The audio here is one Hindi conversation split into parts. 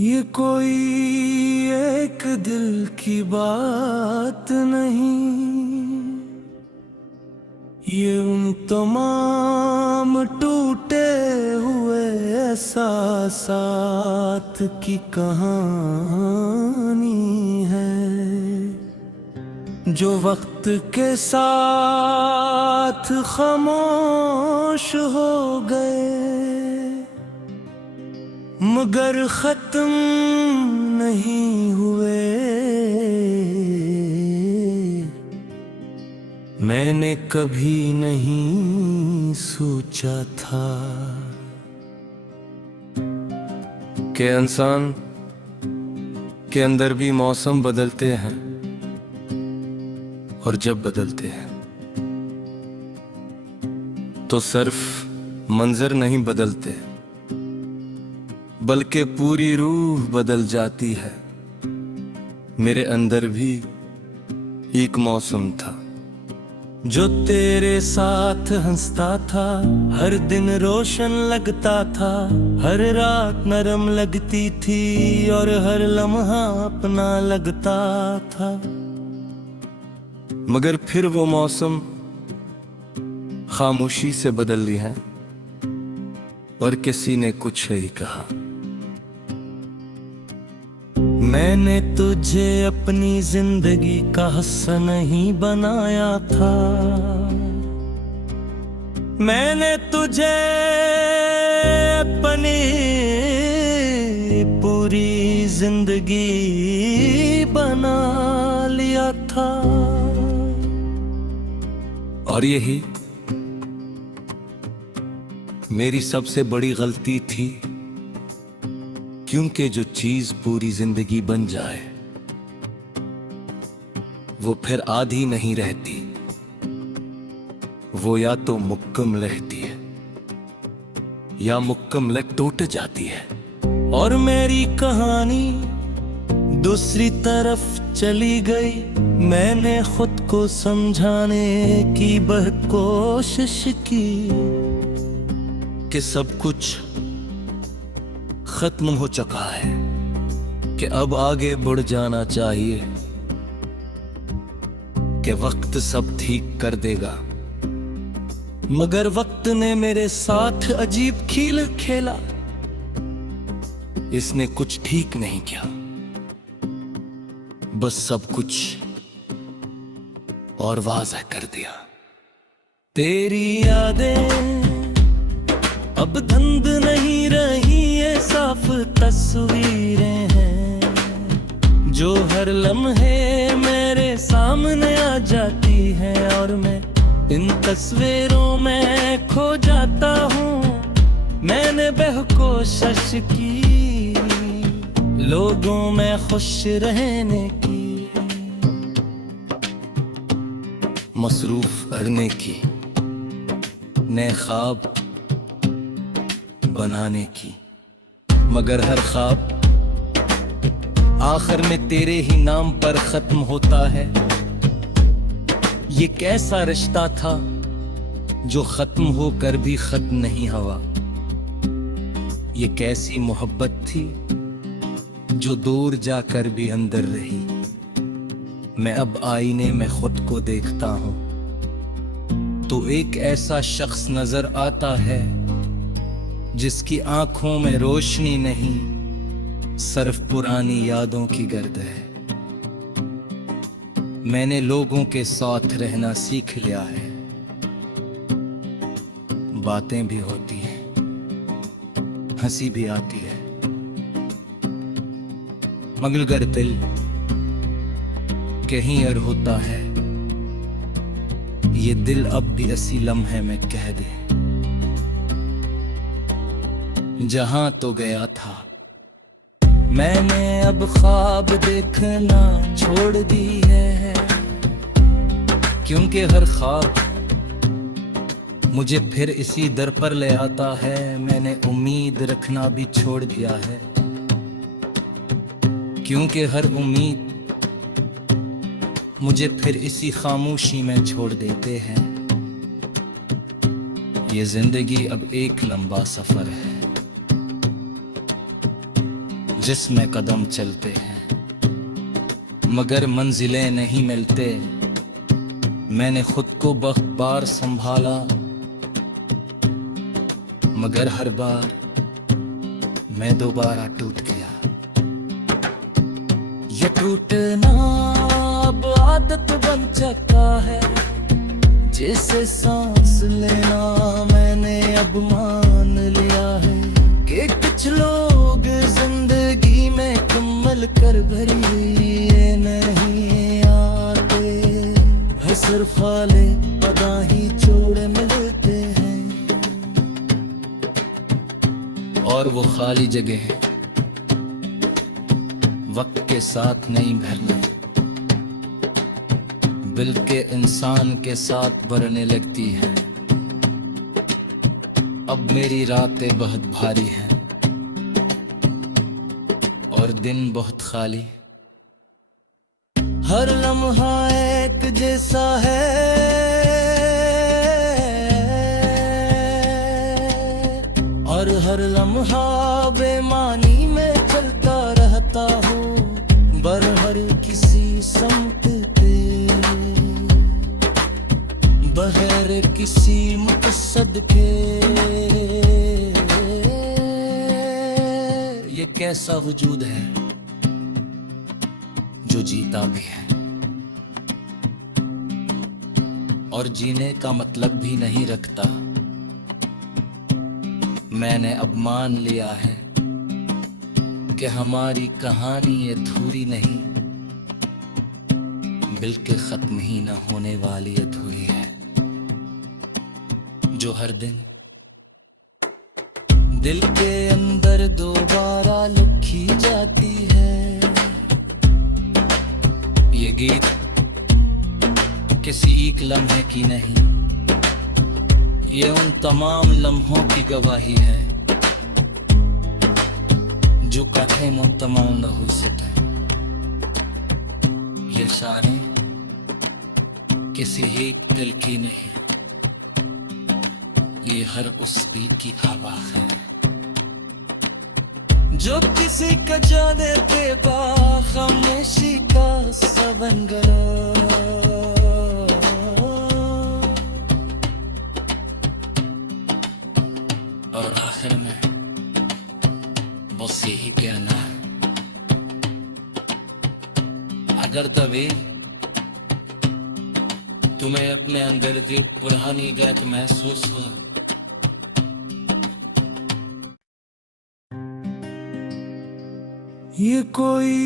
ये कोई एक दिल की बात नहीं, ये उन तमाम टूटे हुए एहसासात की कहानी है, जो वक्त के साथ खामोश हो गए मगर खत्म नहीं हुए। मैंने कभी नहीं सोचा था कि इंसान के अंदर भी मौसम बदलते हैं, और जब बदलते हैं तो सिर्फ मंजर नहीं बदलते बल्कि पूरी रूह बदल जाती है। मेरे अंदर भी एक मौसम था जो तेरे साथ हंसता था, हर दिन रोशन लगता था, हर रात नरम लगती थी और हर लम्हा अपना लगता था। मगर फिर वो मौसम खामोशी से बदल ली है और किसी ने कुछ नहीं कहा। मैंने तुझे अपनी जिंदगी का हिस्सा नहीं बनाया था, मैंने तुझे अपनी पूरी जिंदगी बना लिया था। और यही मेरी सबसे बड़ी गलती थी, क्योंकि जो चीज पूरी जिंदगी बन जाए वो फिर आधी नहीं रहती, वो या तो मुक्कम रहती है या मुक्कम लग टूट जाती है। और मेरी कहानी दूसरी तरफ चली गई, मैंने खुद को समझाने की बहुत कोशिश की कि सब कुछ खत्म हो चुका है, कि अब आगे बढ़ जाना चाहिए, कि वक्त सब ठीक कर देगा। मगर वक्त ने मेरे साथ अजीब खेल खेला, इसने कुछ ठीक नहीं किया, बस सब कुछ और वाज़ह कर दिया। तेरी यादें अब धुंध नहीं रही, ये साफ तस्वीरें हैं जो हर लम्हे मेरे सामने आ जाती हैं, और मैं इन तस्वीरों में खो जाता हूँ। मैंने बेकोशिश की लोगों में खुश रहने की, मसरूफ करने की, नए ख्वाब बनाने की, मगर हर ख्वाब आखिर में तेरे ही नाम पर खत्म होता है। ये कैसा रिश्ता था जो खत्म होकर भी खत्म नहीं हुआ, ये कैसी मोहब्बत थी जो दूर जाकर भी अंदर रही। मैं अब आईने में खुद को देखता हूँ तो एक ऐसा शख्स नजर आता है जिसकी आंखों में रोशनी नहीं, सिर्फ पुरानी यादों की गर्द है। मैंने लोगों के साथ रहना सीख लिया है, बातें भी होती हैं, हंसी भी आती है, मगर दिल कहीं और होता है। ये दिल अब भी ऐसी लम्हे में कह दे, जहां तो गया था। मैंने अब ख्वाब देखना छोड़ दी है, क्योंकि हर ख्वाब मुझे फिर इसी दर पर ले आता है। मैंने उम्मीद रखना भी छोड़ दिया है, क्योंकि हर उम्मीद मुझे फिर इसी खामोशी में छोड़ देते हैं। ये जिंदगी अब एक लंबा सफर है, जिसमें कदम चलते हैं मगर मंजिलें नहीं मिलते। मैंने खुद को बहुत बार संभाला मगर हर बार मैं दोबारा टूट गया। ये टूटना अब आदत बन चुका है, जैसे सांस लेना मैंने अब मान लिया है कि कुछ लोग जिंदगी में कमल कर भरी नहीं आते है, सिर्फ खाले पदा ही छोड़े मिलते हैं और वो खाली जगह वक्त के साथ नहीं भरना, दिल के इंसान के साथ भरने लगती है। अब मेरी रातें बहुत भारी हैं और दिन बहुत खाली। हर लम्हा एक जैसा है और हर लम्हा बेमानी में चलता रहता हूँ बरहर किसी समत पे, बगैर किसी मकसद के। ये कैसा वजूद है जो जीता भी है और जीने का मतलब भी नहीं रखता। मैंने अब मान लिया है कि हमारी कहानी अधूरी नहीं बल्कि खत्म ही न होने वाली अधूरी है, जो हर दिन दिल के अंदर दोबारा लिखी जाती है। ये गीत किसी एक लम्हे की नहीं, ये उन तमाम लम्हों की गवाही है जो कथे मुतमाम न हो सके। ये सारे किसी एक दिल की नहीं, ये हर उस बीत की हवा है जो किसी का जाने पे खामोशी का सबन गया। और आखिर में बस यही कहना है, अगर कभी तुम्हें अपने अंदर की पुरानी गैत महसूस हो ये कोई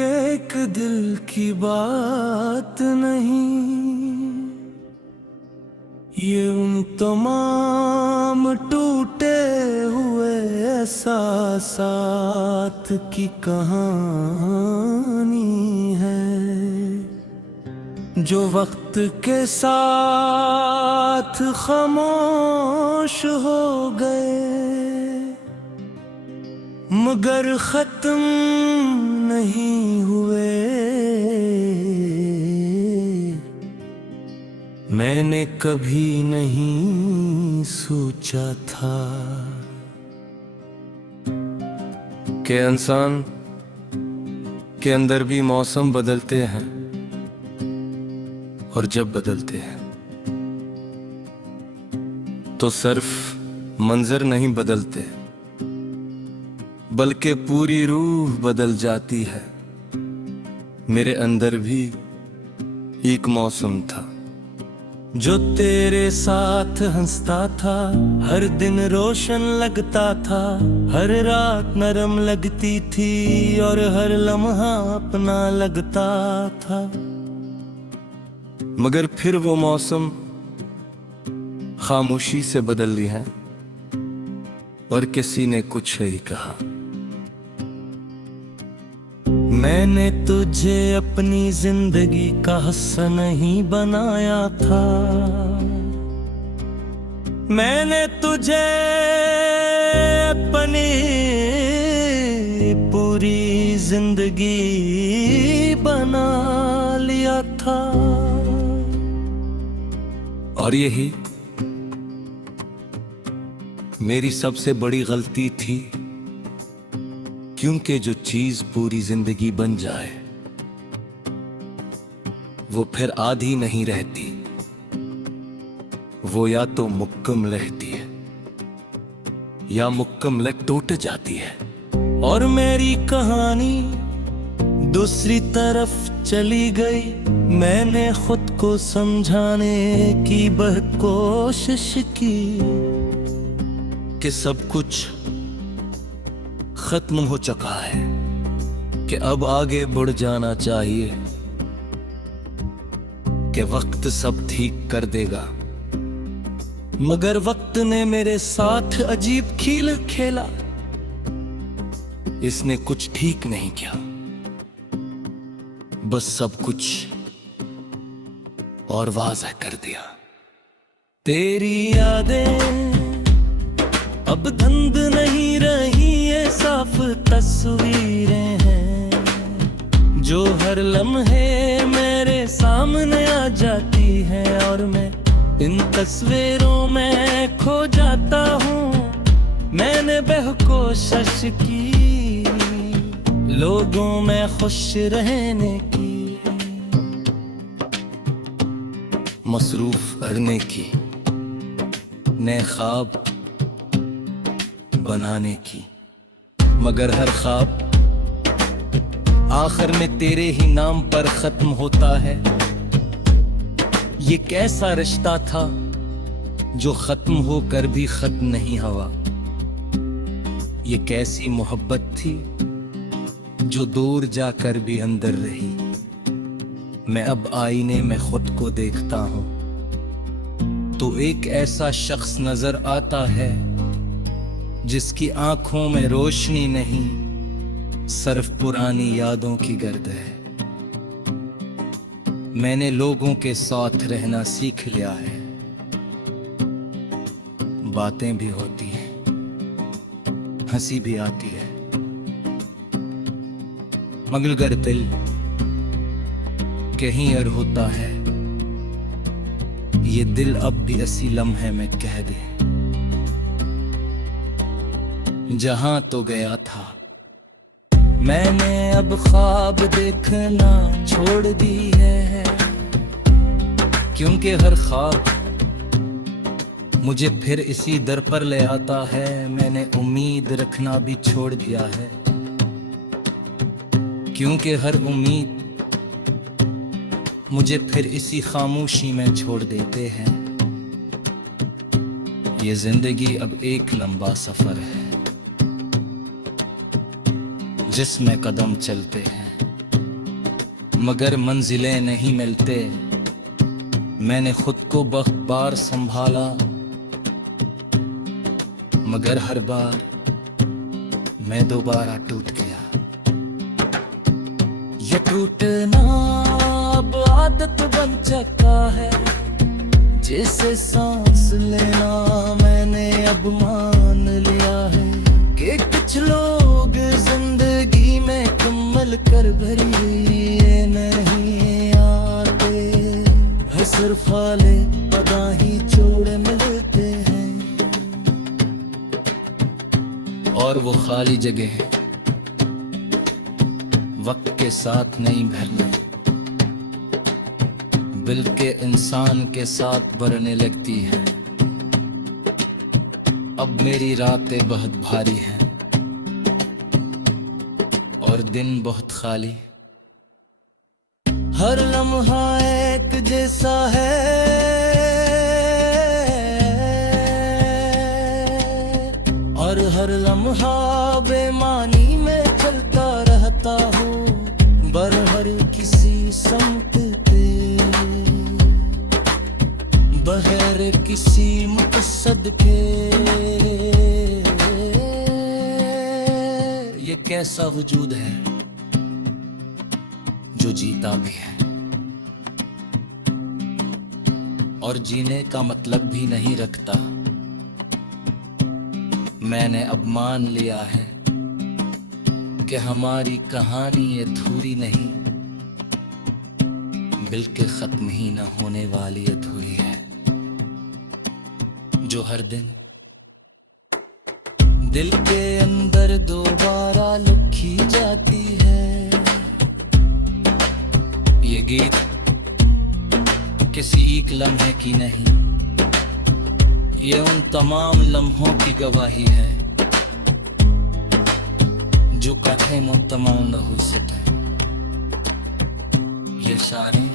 एक दिल की बात नहीं, ये उन तमाम टूटे हुए एहसासात की कहानी है जो वक्त के साथ खामोश हो गए मगर खत्म नहीं हुए। मैंने कभी नहीं सोचा था कि इंसान के अंदर भी मौसम बदलते हैं और जब बदलते हैं तो सिर्फ मंजर नहीं बदलते बल्कि पूरी रूह बदल जाती है। मेरे अंदर भी एक मौसम था जो तेरे साथ हंसता था, हर दिन रोशन लगता था, हर रात नरम लगती थी और हर लम्हा अपना लगता था। मगर फिर वो मौसम खामोशी से बदल ली है और किसी ने कुछ नहीं कहा। मैंने तुझे अपनी जिंदगी का हिस्सा नहीं बनाया था, मैंने तुझे अपनी पूरी जिंदगी बना लिया था। और यही मेरी सबसे बड़ी गलती थी क्योंकि जो चीज पूरी जिंदगी बन जाए वो फिर आधी नहीं रहती, वो या तो मुक्कम रहती है या मुक्कमल टूट जाती है। और मेरी कहानी दूसरी तरफ चली गई, मैंने खुद को समझाने की बहुत कोशिश की कि सब कुछ खत्म हो चुका है, कि अब आगे बढ़ जाना चाहिए, कि वक्त सब ठीक कर देगा। मगर वक्त ने मेरे साथ अजीब खेल खेला, इसने कुछ ठीक नहीं किया, बस सब कुछ और वाज़ह कर दिया। तेरी यादें अब धुंध नहीं रही, ये साफ तस्वीरें हैं जो हर लम्हे मेरे सामने आ जाती हैं, और मैं इन तस्वीरों में खो जाता हूँ। मैंने बेकोशिश की लोगों में खुश रहने की, मसरूफ करने की, नए ख्वाब बनाने की। मगर हर ख्वाब आखिर में तेरे ही नाम पर खत्म होता है। ये कैसा रिश्ता था जो खत्म होकर भी खत्म नहीं हुआ। ये कैसी मोहब्बत थी जो दूर जाकर भी अंदर रही। मैं अब आईने में खुद को देखता हूँ तो एक ऐसा शख्स नजर आता है जिसकी आंखों में रोशनी नहीं, सिर्फ पुरानी यादों की गर्द है। मैंने लोगों के साथ रहना सीख लिया है, बातें भी होती हैं, हंसी भी आती है, मगर दिल कहीं और होता है। ये दिल अब भी ऐसी लम्हे में कह दे, जहां तो गया था। मैंने अब ख्वाब देखना छोड़ दी है, क्योंकि हर ख्वाब मुझे फिर इसी दर पर ले आता है। मैंने उम्मीद रखना भी छोड़ दिया है, क्योंकि हर उम्मीद मुझे फिर इसी खामोशी में छोड़ देते हैं। ये जिंदगी अब एक लंबा सफर है जिसमें कदम चलते हैं मगर मंजिलें नहीं मिलते। मैंने खुद को बहुत बार संभाला, मगर हर बार मैं दोबारा टूट गया। ये टूटना अब आदत बन चुका है, जैसे सांस लेना मैंने अब मान लिया है कि कुछ लोग जिंदगी में कमल कर भरी ये नहीं आते, है सिर्फ खाली पता ही छोड़े मिलते हैं। और वो खाली जगह वक्त के साथ नहीं भरने, बल्कि इंसान के साथ भरने लगती है। अब मेरी रातें बहुत भारी हैं और दिन बहुत खाली। हर लम्हा एक जैसा है और हर लम्हा बेमानी में चलता रहता हूँ बरहर किसी समत पे, बगैर किसी मकसद के। ये कैसा वजूद है जो जीता भी है और जीने का मतलब भी नहीं रखता। मैंने अब मान लिया है कि हमारी कहानी अधूरी नहीं बल्कि खत्म ही न होने वाली अधूरी है, जो हर दिन दिल के अंदर फिर दोबारा लिखी जाती है। ये गीत किसी एक लम्हे की नहीं, ये उन तमाम लम्हों की गवाही है जो कथे मुतमाम न हो सके। ये शायरी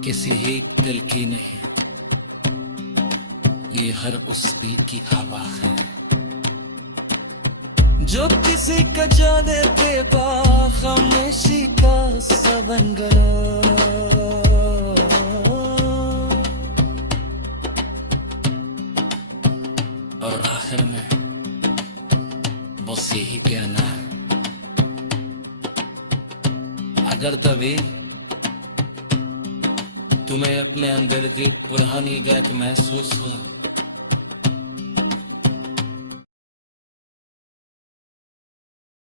किसी एक दिल की नहीं, ये हर उस बीत की हवा है जो किसी का जाने बेबा खामोशी का सबन गया। और आखिर में बस यही कहना है, अगर तभी तुम्हें अपने अंदर की पुरानी गैत महसूस हो